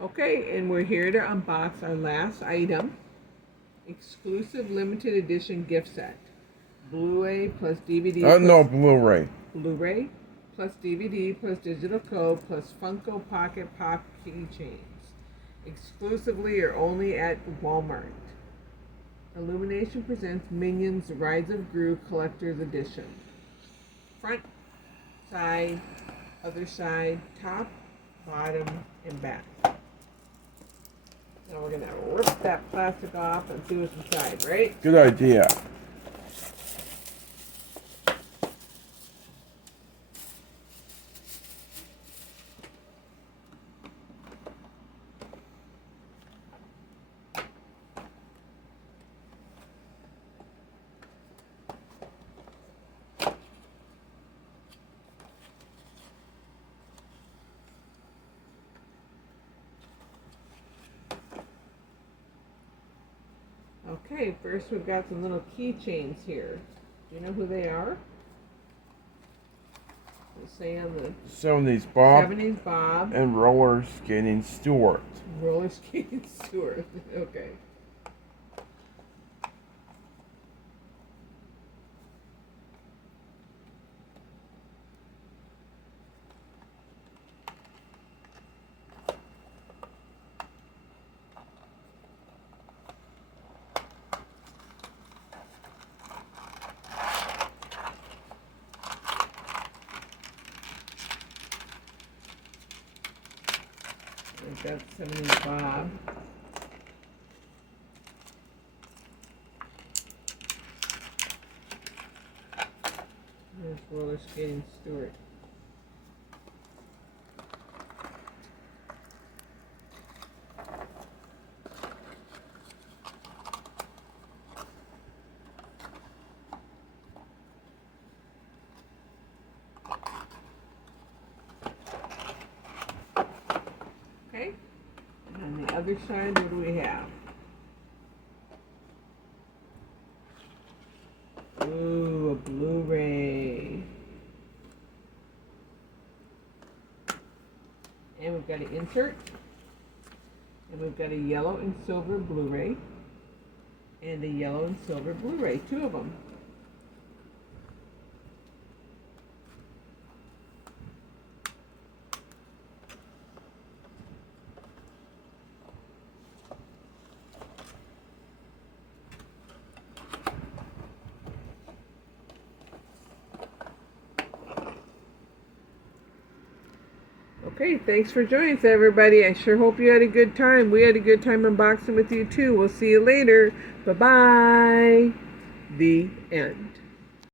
Okay, and we're here to unbox our last item. Exclusive limited edition gift set. Blu-ray plus DVD plus no, Blu-ray. Blu-ray plus DVD plus digital code plus Funko Pocket Pop keychains. Exclusively or only at Walmart. Illumination presents Minions Rise of Gru Collector's Edition. Front, side, other side, top, bottom, and back. Now we're going to rip that plastic off and see what's inside, right? Good idea. Okay, first we've got some little keychains here. Do you know who they are? They say on the 70s Bob 70s Bob and Roller Skating Stuart. Roller Skating Stuart. Okay. We've got 70s Bob. There's Roller Skating Stuart. Okay. And on the other side, what do we have? Ooh, a Blu-ray. And we've got an insert. And we've got a yellow and silver Blu-ray. And a yellow and silver Blu-ray, two of them. Okay, thanks for joining us, everybody. I sure hope you had a good time. We had a good time unboxing with you, too. We'll see you later. Bye-bye. The end.